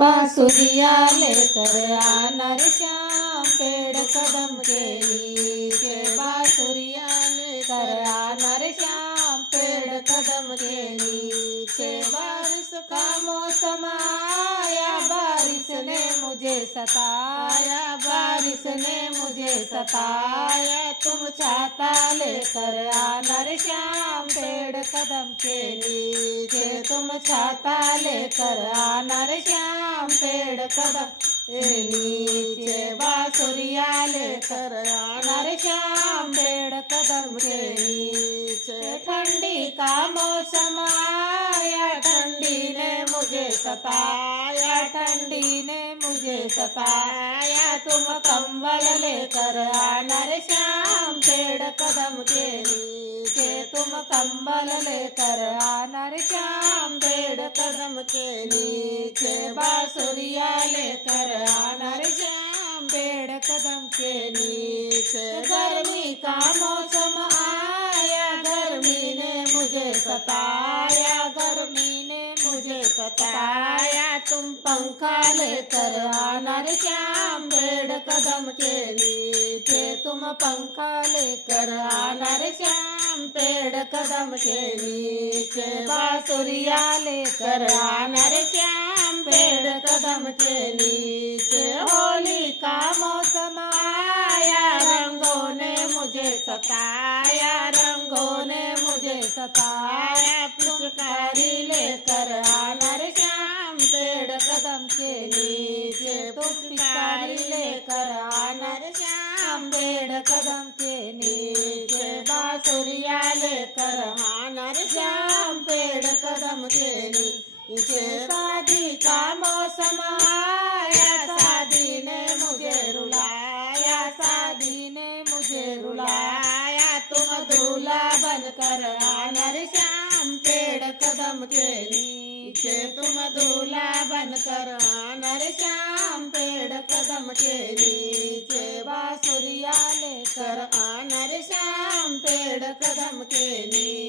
बांसुरिया लेकर आना रे श्याम पेड़ कदम के नीचे। बांसुरिया लेकर आना रे श्याम पेड़ कदम के नीचे। बारिश का मौसम आया बारिश ने मुझे सताया, बारिश ने मुझे सताया। तुम छाता लेकर आना रे श्याम पेड़ कदम के नीचे। तुम छाता लेकर आना रे श्याम पेड़ कदम के नीचे। बांसुरिया लेकर आना रे श्याम पेड़ कदम के नीचे। ठंडी का मौसम आया ठंडी ने मुझे सताया, ठंडी ने मुझे सताया। तुम कंबल लेकर आना रे श्याम पेड़ कदम के नीचे। तुम कंबल लेकर आना रे श्याम पेड़ कदम के नीचे। बांसुरिया लेकर आना रे श्याम पेड़ कदम के नीचे। गर्मी का मौसम आया गर्मी ने मुझे सताया, गर्मी ने मुझे सताया। तुम पंखा लेकर आना रे श्याम पेड़ कदम के नीचे। तुम पंखा लेकर आना रे श्याम पेड़ कदम के नीचे। बांसुरिया लेकर आना रे श्याम पेड़ कदम के नीचे। होली का मौसम आया रंगों ने मुझे सताया, रंगों ने मुझे सताया। पिचकारी लेकर आना रे श्याम पेड़ कदम के नीचे। पिचकारी लेकर आना रे श्याम पेड़ कदम के नीचे। बांसुरिया लेकर आना रे श्याम पेड़ कदम के नीचे। शादी का मौसम आया शादी ने मुझे रुलाया, शादी ने मुझे रुलाया। तुम दूल्हा बनकर आना रे श्याम पेड़ कदम के नीचे। तुम दूल्हा बनकर आना रे श्याम पेड़ कदम के नीचे। बांसुरिया लेकर आना रे श्याम पेड़ कदम के नीचे।